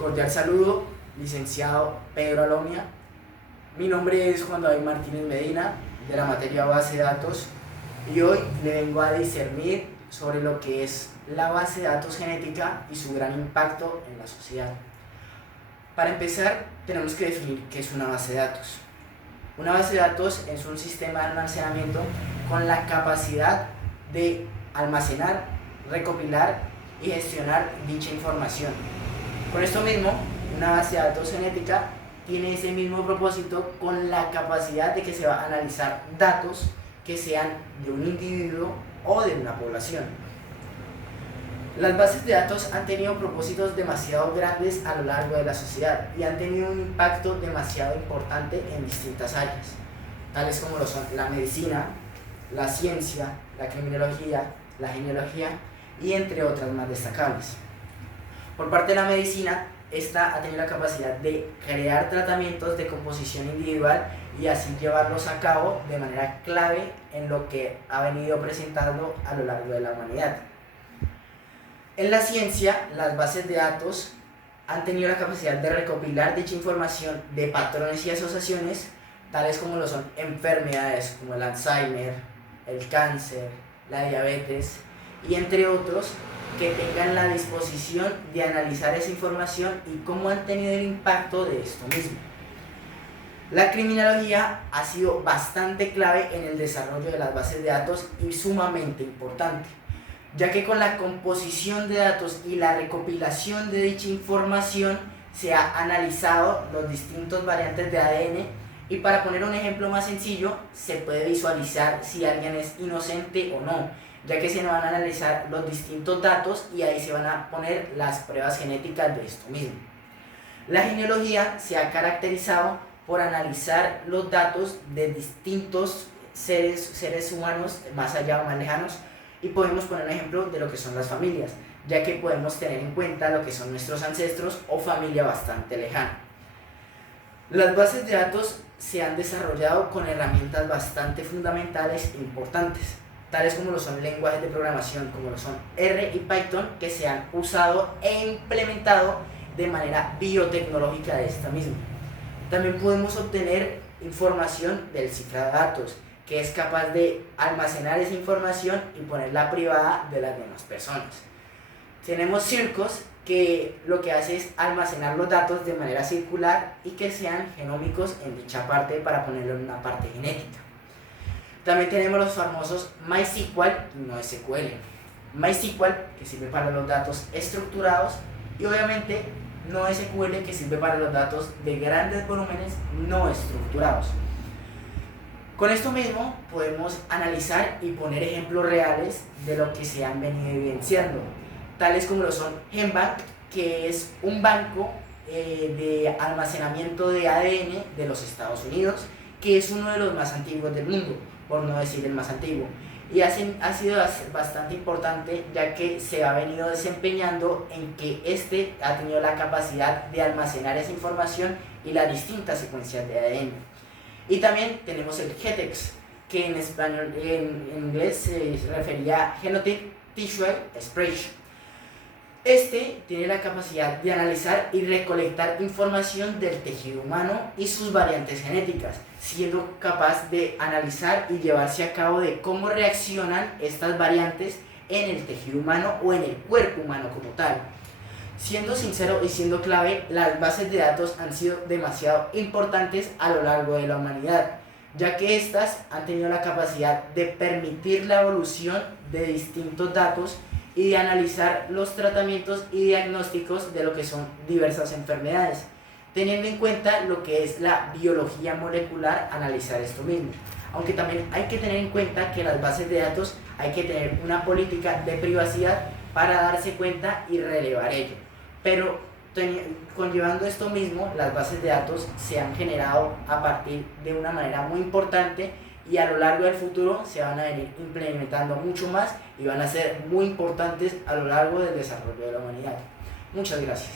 Cordial saludo, licenciado Pedro Alomia. Mi nombre es Juan David Martínez Medina, de la materia Base de Datos, y hoy le vengo a discernir sobre lo que es la base de datos genética y su gran impacto en la sociedad. Para empezar, tenemos que definir qué es una base de datos. Una base de datos es un sistema de almacenamiento con la capacidad de almacenar, recopilar y gestionar dicha información. Con esto mismo, una base de datos genética tiene ese mismo propósito con la capacidad de que se va a analizar datos que sean de un individuo o de una población. Las bases de datos han tenido propósitos demasiado grandes a lo largo de la sociedad y han tenido un impacto demasiado importante en distintas áreas, tales como lo son la medicina, la ciencia, la criminología, la genealogía y entre otras más destacables. Por parte de la medicina, esta ha tenido la capacidad de crear tratamientos de composición individual y así llevarlos a cabo de manera clave en lo que ha venido presentando a lo largo de la humanidad. En la ciencia, las bases de datos han tenido la capacidad de recopilar dicha información de patrones y asociaciones, tales como lo son enfermedades como el Alzheimer, el cáncer, la diabetes y entre otros, que tengan la disposición de analizar esa información y cómo han tenido el impacto de esto mismo. La criminología ha sido bastante clave en el desarrollo de las bases de datos y sumamente importante, ya que con la composición de datos y la recopilación de dicha información se ha analizado los distintos variantes de ADN y, para poner un ejemplo más sencillo, se puede visualizar si alguien es inocente o no, ya que se van a analizar los distintos datos y ahí se van a poner las pruebas genéticas de esto mismo. La genealogía se ha caracterizado por analizar los datos de distintos seres humanos más allá o más lejanos, y podemos poner un ejemplo de lo que son las familias, ya que podemos tener en cuenta lo que son nuestros ancestros o familia bastante lejana. Las bases de datos se han desarrollado con herramientas bastante fundamentales e importantes, tales como lo son lenguajes de programación como lo son R y Python, que se han usado e implementado de manera biotecnológica de esta misma. También podemos obtener información del cifrado de datos, que es capaz de almacenar esa información y ponerla privada de las demás personas. Tenemos Circos, que lo que hace es almacenar los datos de manera circular y que sean genómicos en dicha parte para ponerlo en una parte genética. También tenemos los famosos MySQL y NoSQL. MySQL, que sirve para los datos estructurados, y obviamente NoSQL, que sirve para los datos de grandes volúmenes no estructurados. Con esto mismo podemos analizar y poner ejemplos reales de lo que se han venido evidenciando, tales como lo son GenBank, que es un banco de almacenamiento de ADN de los Estados Unidos, que es uno de los más antiguos del mundo, por no decir el más antiguo, y ha sido bastante importante, ya que se ha venido desempeñando en que este ha tenido la capacidad de almacenar esa información y las distintas secuencias de ADN. Y también tenemos el GTEx, que en español, en inglés se refería a Genotype Tissue Expression. Este tiene la capacidad de analizar y recolectar información del tejido humano y sus variantes genéticas, siendo capaz de analizar y llevarse a cabo de cómo reaccionan estas variantes en el tejido humano o en el cuerpo humano como tal. Siendo sincero y siendo clave, las bases de datos han sido demasiado importantes a lo largo de la humanidad, ya que estas han tenido la capacidad de permitir la evolución de distintos datos y de analizar los tratamientos y diagnósticos de lo que son diversas enfermedades, teniendo en cuenta lo que es la biología molecular, analizar esto mismo. Aunque también hay que tener en cuenta que las bases de datos hay que tener una política de privacidad para darse cuenta y relevar ello. Pero conllevando esto mismo, las bases de datos se han generado a partir de una manera muy importante y a lo largo del futuro se van a venir implementando mucho más y van a ser muy importantes a lo largo del desarrollo de la humanidad. Muchas gracias.